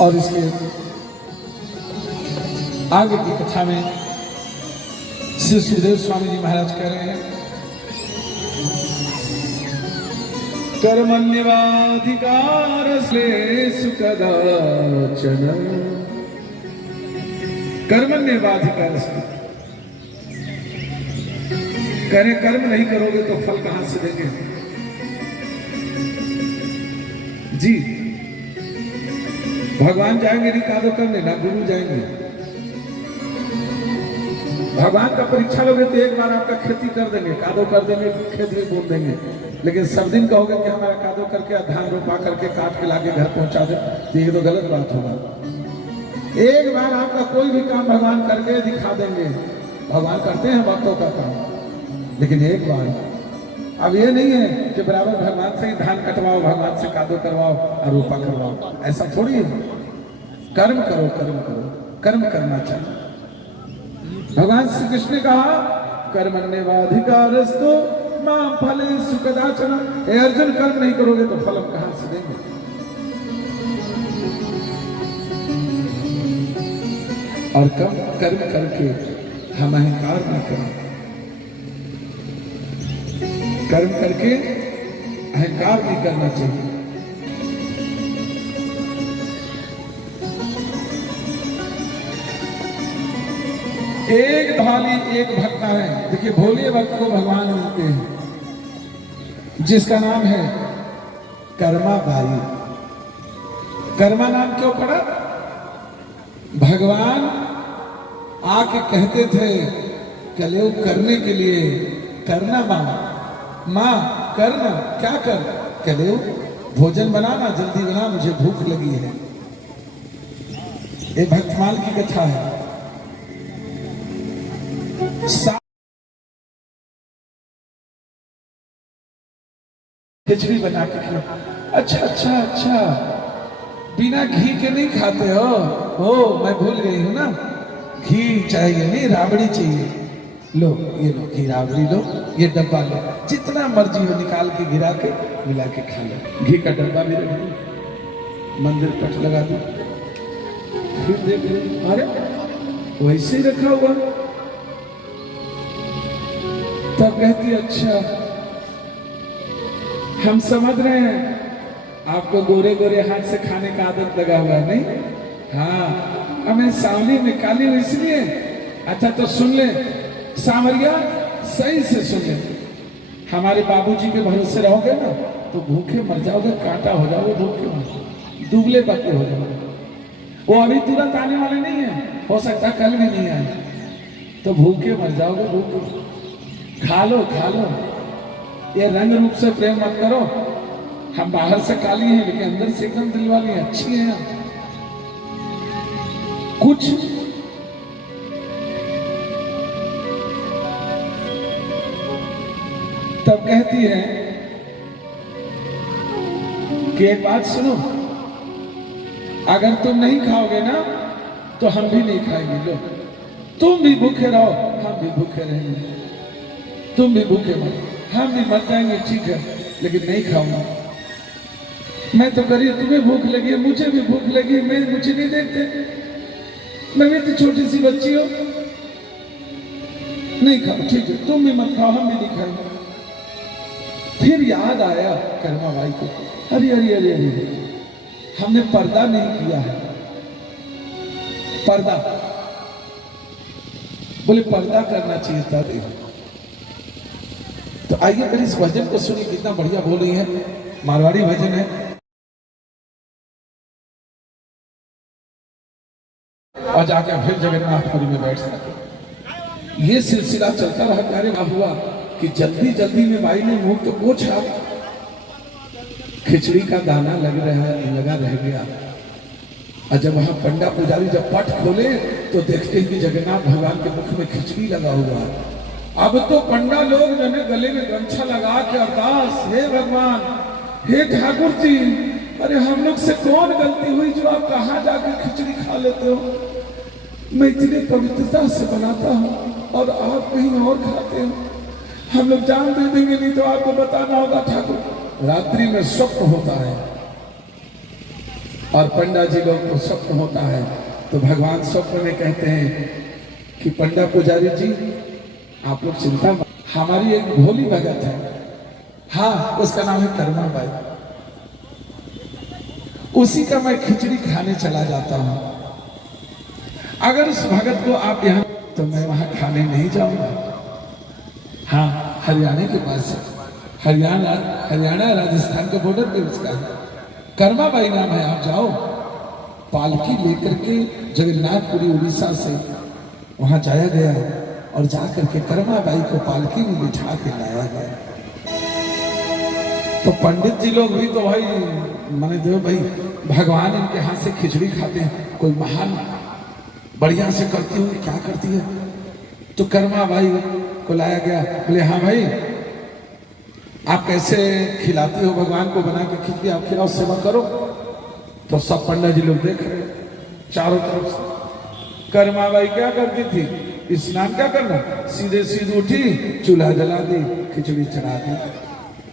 और इसके आगे की कथा में श्री सुखदेव स्वामी जी महाराज कह रहे हैं, कर्मण्यवाधिकार श्लेषु कदाचन। कर्मण्यवाधिकार करे कर्म नहीं करोगे तो फल कहां से देंगे जी। भगवान जाएंगे नहीं कादो करने, ना गुरु जाएंगे। भगवान का परीक्षा लोगे तो एक बार आपका खेती कर देंगे, कादो कर देंगे, खेत भी बोल देंगे, लेकिन सब दिन कहोगे कि हमारा कादो करके धान रोपा करके काट के लाके घर पहुंचा दे, तो ये तो गलत बात होगा। एक बार आपका कोई भी काम भगवान करके दिखा देंगे। भगवान करते हैं भक्तों का काम, लेकिन एक बार। अब ये नहीं है कि बराबर भगवान से ही धान कटवाओ, भगवान से कादो करवाओ और रोपा करवाओ, ऐसा थोड़ी है। कर्म करो, कर्म करो, कर्म करना चाहिए। भगवान श्री कृष्ण ने कहा कर्मण्येवाधिकारस्तु मां फलेषु कदाचन। हे अर्जुन, कर्म नहीं करोगे तो फल हम कहां से देंगे। और कर्म करके हम अहंकार न करें, कर्म करके अहंकार नहीं करना चाहिए। एक भाली एक भक्ता है। देखिए, भोले भक्त को भगवान मिलते हैं, जिसका नाम है कर्मा बाई। कर्मा नाम क्यों पड़ा? भगवान आके कहते थे कलयुग करने के लिए, करना मां करना, क्या कर? कलयुग भोजन बनाना, जल्दी बना, मुझे भूख लगी है। ये भक्तमाल की कथा है। खिचड़ी बना के खिला। अच्छा अच्छा अच्छा, बिना घी के नहीं खाते हो? मैं भूल गई हूं ना, घी चाहिए नहीं, राबड़ी चाहिए। लो, ये लो घी, राबड़ी लो, ये डब्बा लो, जितना मर्जी हो निकाल के गिरा के मिला के खा लो। घी का डब्बा भी रख दो, मंदिर पट लगा दो, फिर देख लो, अरे वैसे ही रखा हुआ। तब कहती, अच्छा हम समझ रहे हैं आपको गोरे गोरे हाथ से खाने का आदत लगा हुआ है, नहीं? हाँ, हमें सावली में काली हुई इसलिए। अच्छा तो सुन ले सामरिया, सही से सुन ले, हमारे बाबूजी के भरोसे रहोगे ना तो भूखे मर जाओगे, कांटा हो जाओगे, भूखे मर जाओगे, दुबले पतले हो जाओगे। वो अभी तुरंत आने वाले नहीं है, हो सकता कल भी नहीं आए, तो भूखे मर जाओगे, भूखे। खा लो खा लो, ये रंग रूप से प्रेम मत करो। हम बाहर से काली हैं लेकिन अंदर से एकदम दिल वाली हैं, अच्छी हैं। कुछ तब कहती है कि एक बात सुनो, अगर तुम नहीं खाओगे ना तो हम भी नहीं खाएंगे। लो, तुम भी भूखे रहो, हम भी भूखे रहेंगे। तुम भी भूखे मरो, हम भी मर जाएंगे, ठीक है, लेकिन नहीं खाऊंगा। मैं तो गरीब, तुम्हें भूख लगी है, मुझे भी भूख लगी, मुझे नहीं देखते, मैं भी तो छोटी सी बच्ची हो, नहीं खाओ, ठीक है, तुम भी मत खाओ, हम भी नहीं खाएंगे। फिर याद आया कर्मा बाई को, अरे अरे अरे अरे, हमने पर्दा नहीं किया है। पर्दा, बोले पर्दा करना चाहिए था। तो आइए मेरे इस भजन को सुनिए, कितना बढ़िया बोल रही है, मारवाड़ी भजन है। और जाके फिर जगन्नाथपुरी में बैठ सकते। ये सिलसिला चलता रहा। कार्य हुआ कि जल्दी जल्दी में बाई ने मुंह तो पोछा, खिचड़ी का दाना लगा रह गया। और जब वहां पंडा पुजारी जब पट खोले तो देखते हैं कि जगन्नाथ भगवान के मुख में खिचड़ी लगा हुआ है। अब तो पंडा लोग जो है गले में गमछा लगा के अरदास, हे भगवान, हे ठाकुर जी, अरे हम लोग से कौन गलती हुई जो आप कहाँ जाके खिचड़ी खा लेते हो? मैं इतनी पवित्रता से बनाता हूँ और आप कहीं और खाते हो। हम लोग जान दे देंगे, नहीं तो आपको बताना होगा ठाकुर। रात्रि में स्वप्न होता है, और पंडा जी लोग को स्वप्न होता है, तो भगवान स्वप्न में कहते हैं कि पंडा पुजारी जी आप लोग चिंता मत, हमारी एक भोली भगत है, हाँ उसका नाम है कर्मा बाई, उसी का मैं खिचड़ी खाने चला जाता हूं, अगर उस भगत को आप यहाँ तो मैं वहां खाने नहीं जाऊंगा। हाँ हरियाणा के पास है, हरियाणा राजस्थान का बॉर्डर पे उसका है, कर्मा बाई नाम है। आप जाओ, पालकी लेकर के जगन्नाथपुरी उड़ीसा से वहां जाया गया और जाकर के कर्मा बाई को पालकी में बिठा के लाया गया। तो पंडित जी लोग भी तो भाई माने दो भाई, भगवान इनके हाथ से खिचड़ी खाते हैं, कोई महान बढ़िया से करती हुई क्या करती है। तो कर्मा भाई को लाया गया, बोले हाँ भाई आप कैसे खिलाती हो भगवान को, बना के खिचड़ी आप खिलाओ, सेवा करो। तो सब पंडित जी लोग देख रहे चारों तरफ से। कर्मा बाई क्या करती थी, स्नान क्या करना, सीधे सीधे उठी, चूल्हा जला दी, खिचड़ी चढ़ा दी।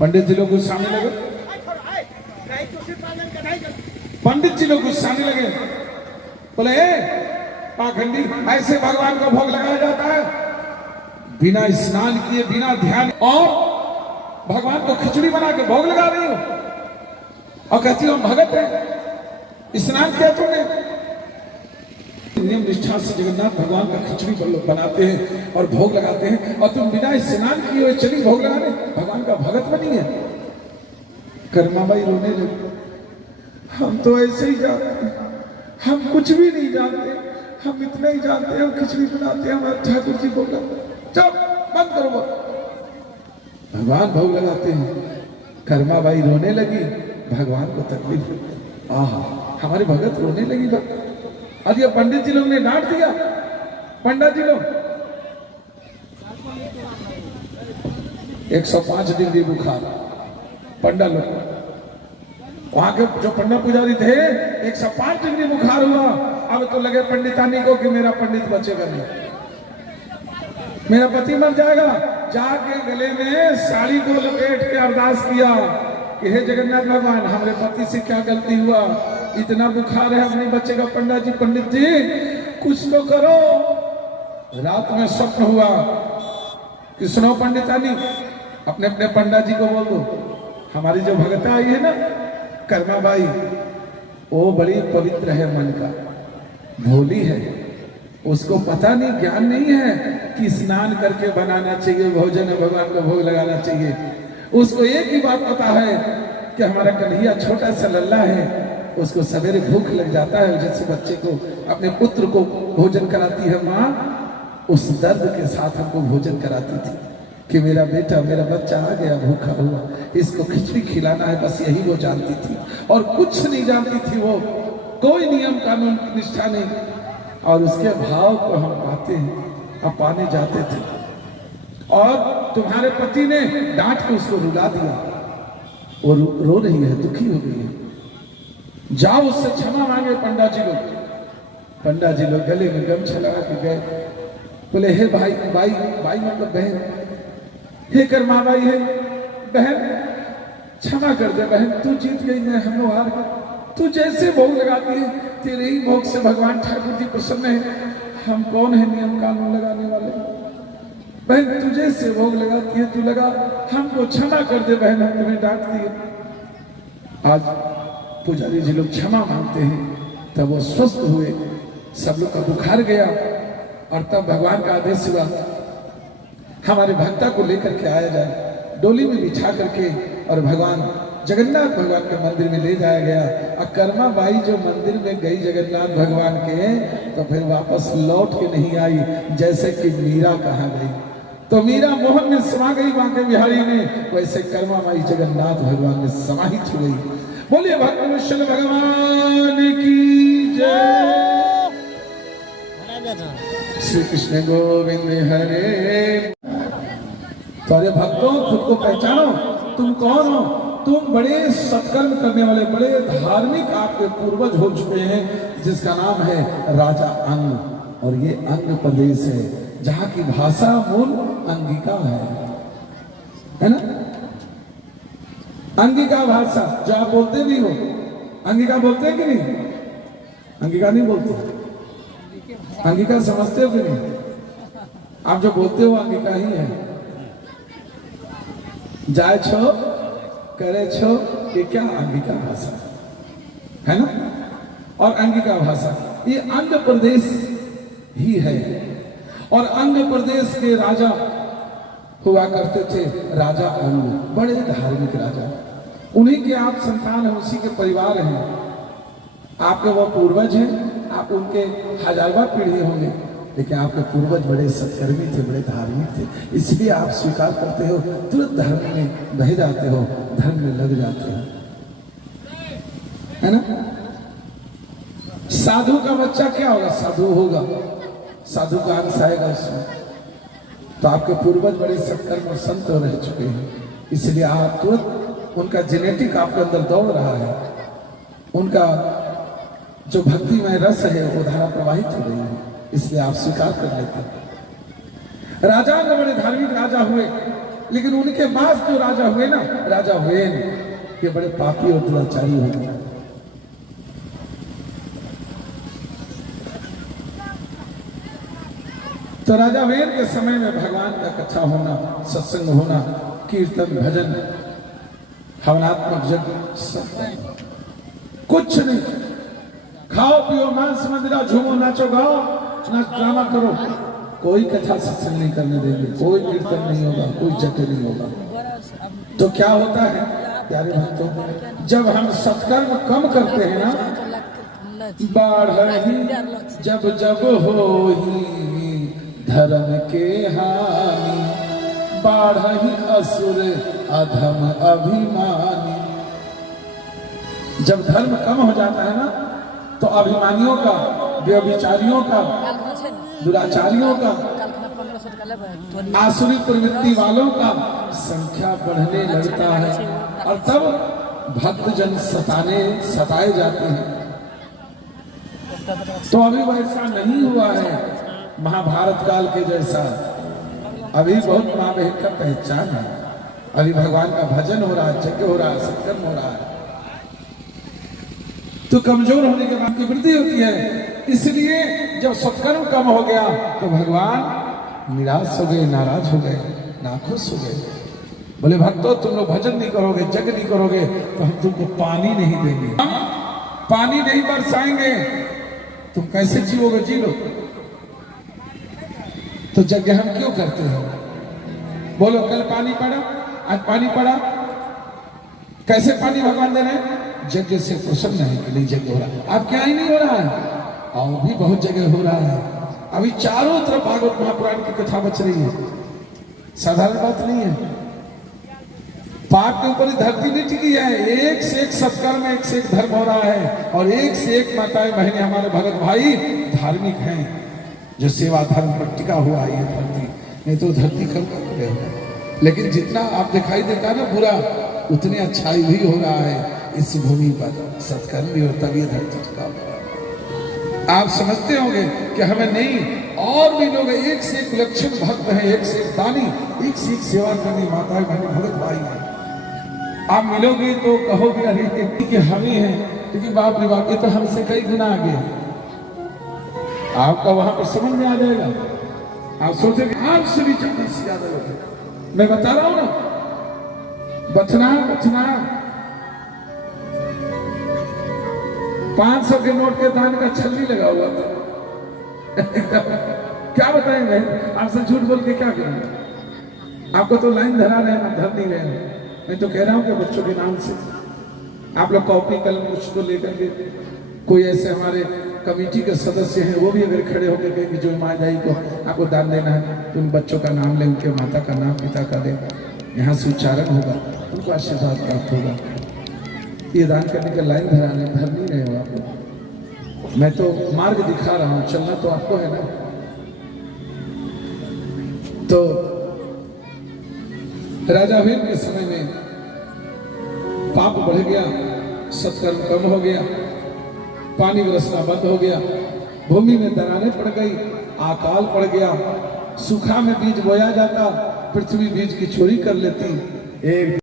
पंडित जी लोग गुस्साने लगे, पंडित जी लोग गुस्साने लगे, बोले पाखंडी, ऐसे भगवान को भोग लगाया जाता है, बिना स्नान किए बिना ध्यान, और भगवान को खिचड़ी बना के भोग लगा रही हो और कहती हो भगत है, स्नान किया तुमने। नियम निष्ठा से जगन्नाथ भगवान का खिचड़ी बनाते हैं और भोग लगाते हैं, और तुम बिना स्नान किए हुए चली भोग लगाने, भगवान का भगत बनी है। कर्माबाई रोने लगी, हम तो ऐसे ही जानते हैं, हम कुछ भी नहीं जानते, हम इतना ही जानते हैं खिचड़ी बनाते हैं, हमारे ठाकुर जी भोग लगाते, चलो बंद करो, भगवान भोग लगाते हैं। कर्माबाई रोने लगी, भगवान को तकलीफ हुई, आहा हमारे भगत रोने लगी। और ये पंडित जी लोग ने डांट दिया, पंडित जी लोग 105 डिग्री बुखार, पंडा लोग वहां के जो पंडा पुजारी थे 105 डिग्री बुखार हुआ। अब तो लगे पंडितानी को कि मेरा पंडित बचेगा नहीं, मेरा पति मर जाएगा। जाके गले में साड़ी को लपेट के अरदास किया कि हे जगन्नाथ भगवान, हमारे पति से क्या गलती हुआ, इतना बुखार है, अब नहीं बचेगा। पंडित जी कुछ तो करो। रात में स्वप्न हुआ कि सुनो पंडितानी, अपने अपने पंडित जी को बोल दो, हमारी जो भगता आई है ना कर्मा बाई, वो बड़ी पवित्र है, मन का भोली है, उसको पता नहीं, ज्ञान नहीं है कि स्नान करके बनाना चाहिए भोजन, भगवान को भोग लगाना चाहिए। उसको एक ही बात पता है कि हमारा कन्हैया छोटा सा लल्ला है, उसको सवेरे भूख लग जाता है, जैसे बच्चे को अपने पुत्र को भोजन कराती है माँ, उस दर्द के साथ हमको भोजन कराती थी कि मेरा बेटा, मेरा बच्चा आ गया भूखा हुआ, इसको खिचड़ी खिलाना है, बस यही वो जानती थी और कुछ नहीं जानती थी वो, कोई नियम कानून निष्ठा नहीं। और उसके भाव को हम पाते हैं, अब पाने जाते थे, और तुम्हारे पति ने डांट के उसको रुला दिया, वो रो रही है, दुखी हो गई है, जाओ उससे क्षमा मांगे। पंडित जी लोग, पंडित जी लोग गले में गमछा लगा के गए, बोले हे भाई, भाई भाई मतलब बहन, हे कर्मा बाई है बहन, क्षमा कर दे बहन, तू जीत गई, मैं हम लोग हार गए, तू जैसे भोग लगाती है तेरे ही भोग से भगवान ठाकुर जी प्रसन्न है, हम कौन है नियम कानून लगाने वाले, बहन तुझे से भोग लगाती है तू लगा, हमको क्षमा कर दे बहन, हम तुम्हें डांट दिए। आज पुजारी जी लोग क्षमा मांगते हैं, तब वो स्वस्थ हुए, सब लोग का बुखार गया, और तब भगवान का आदेश हुआ हमारे भक्ता को लेकर के आया जाए, डोली में बिछा करके और भगवान जगन्नाथ भगवान के मंदिर में ले जाया गया। और कर्मा बाई जो मंदिर में गई जगन्नाथ भगवान के, तो फिर वापस लौट के नहीं आई, जैसे कि मीरा कहाँ गई, तो मीरा मोहन में समा गई बांके बिहारी में, वैसे कर्मा बाई जगन्नाथ भगवान में समाहित हो गई। बोलिए भगवान भगवान की जय, श्री कृष्ण गोविंद हरे। तो अरे भक्तों, खुद को पहचानो, तुम कौन हो, तुम बड़े सत्कर्म करने वाले, बड़े धार्मिक आपके पूर्वज हो चुके हैं, जिसका नाम है राजा अंग, और ये अंग प्रदेश है जहाँ की भाषा मूल अंगिका है ना, अंगिका भाषा जो आप बोलते भी हो, अंगिका बोलते हैं कि नहीं? अंगिका नहीं बोलते? अंगिका समझते हो कि नहीं? आप जो बोलते हो अंगिका ही है। जाए छो करे छो, ये क्या अंगिका भाषा है ना। और अंगिका भाषा ये आंध्र प्रदेश ही है। और आंध्र प्रदेश के राजा हुआ करते थे राजा अंग, बड़े धार्मिक राजा। उन्हीं के आप संतान हैं, उसी के परिवार हैं, आपके वो पूर्वज हैं। आप उनके हजारवां पीढ़ी होंगे, लेकिन आपके पूर्वज बड़े सत्कर्मी थे, बड़े धार्मिक थे। इसलिए आप स्वीकार करते हो, तुरंत धर्म में बह जाते हो, धर्म में लग जाते हो, है ना। साधु का बच्चा क्या होगा? साधु होगा, साधु का अंश आएगा उसमें। तो आपके पूर्वज बड़े सत्कर्म और संत रह चुके हैं, इसलिए आप तुरंत उनका जेनेटिक आपके अंदर दौड़ रहा है। उनका जो भक्तिमय रस है वो धारा प्रवाहित हो रही है, इसलिए आप स्वीकार कर लेते हैं। राजा ने बड़े धार्मिक राजा हुए, लेकिन उनके बाद जो राजा हुए ना, राजा हुए ये बड़े पापी और दुराचारी हो गए। तो राजा वेद के समय में भगवान का कथा होना, सत्संग होना, कीर्तन भजन, हवनात्मक यज्ञ, कुछ नहीं। खाओ पियो मांस मंदिरा, झूमो नाचो गाओ, नाच ड्रामा करो, कोई कथा सत्संग नहीं करने देंगे, कोई कीर्तन नहीं होगा, कोई यज्ञ नहीं होगा। तो क्या होता है प्यारे भक्तों, जब हम सत्कर्म कम करते हैं ना, बाढ़ही जब जब होही धर्म के हानि, बाढ़ही असुर अधम अभिमानी। जब धर्म कम हो जाता है ना, तो अभिमानियों का, व्यभिचारियों का, दुराचारियों का, आसुरी प्रवृत्ति वालों का संख्या बढ़ने लगता है, और तब भक्तजन सताए जाते हैं। तो अभी वैसा नहीं हुआ है महाभारत काल के जैसा। अभी बहुत माँ बहन का पहचान है, अभी भगवान का भजन हो रहा है, यज्ञ हो रहा है, सत्कर्म हो रहा है। तो कमजोर होने के बाद की वृद्धि होती है। इसलिए जब सत्कर्म कम हो गया तो भगवान निराश हो गए, नाराज हो गए, नाखुश हो गए। बोले भक्तों, तुम लोग भजन नहीं करोगे, यज्ञ नहीं करोगे, तो हम तुमको पानी नहीं देंगे, हम पानी नहीं बरसाएंगे, तुम कैसे जीवोगे? जी लो। तो यज्ञ हम क्यों करते हैं? बोलो, कल पानी पड़ा, आज पानी पड़ा, कैसे पानी भगवान दे रहे हैं? यज्ञ से प्रसन्न है कि नहीं यज्ञ हो रहा है। आप क्या ही नहीं हो रहा है, और भी बहुत जगह हो रहा है। अभी चारों तरफ भागवत महापुराण की कथा बच रही है, साधारण बात नहीं है। पाप के ऊपर धरती नहीं टिकी है, एक से एक सत्कर्म, एक से एक धर्म हो रहा है, और एक से एक माताएं बहनें, हमारे भगत भाई धार्मिक हैं, जो सेवा धर्म पर टिका हुआ है ये धरती। नहीं तो धरती कम कर हो। लेकिन जितना आप दिखाई देता ना बुरा, उतनी अच्छाई भी हो रहा है इस भूमि पर, सत्कर्म भी होता भी धरती टिका हुआ। आप समझते होंगे कि हमें नहीं, और भी लोग एक से एक विलक्षण भक्त हैं, एक से एक दानी, एक से एक सेवा करनी माताएं बहनें भगत भाई हैं। आप मिलोगे तो कहोगे अरे कि हम ही हैं, लेकिन बाप रे बाप, ये तो हमसे कई गुना आगे है। आपका वहां पर समझ में आ जाएगा। आप सोचेंगे आपसे भी ज्यादा लोग हैं। मैं बता रहा हूं ना, बचना 500 के नोट के दान का छल्ली लगा हुआ था। क्या बताएंगे? आपसे झूठ बोल के क्या करेंगे? आपको तो लाइन धरा रहे हैं, धर नहीं रहे। मैं तो कह रहा हूं कि बच्चों के नाम से आप लोग कॉपी कलम कुछ तो लेकर के, कोई ऐसे हमारे कमेटी के सदस्य हैं, वो भी अगर खड़े होकर के कि जो माताई को आपको दान देना है, तो उन बच्चों का नाम ले, उनके माता का नाम, पिता का ले, यहाँ से उच्चारण होगा, उनको आशीर्वाद प्राप्त होगा। ये दान करने का लाइन धर नहीं रहे हो आप लोग। मैं तो मार्ग दिखा रहा हूँ, चलना तो आपको है ना। तो राजा वीर के समय में पाप बढ़ गया, सत्कर्म कम हो गया, पानी बरसना बंद हो गया, भूमि में दरारें पड़ गई, अकाल पड़ गया, सूखा में बीज बोया जाता, पृथ्वी बीज की चोरी कर लेती। एक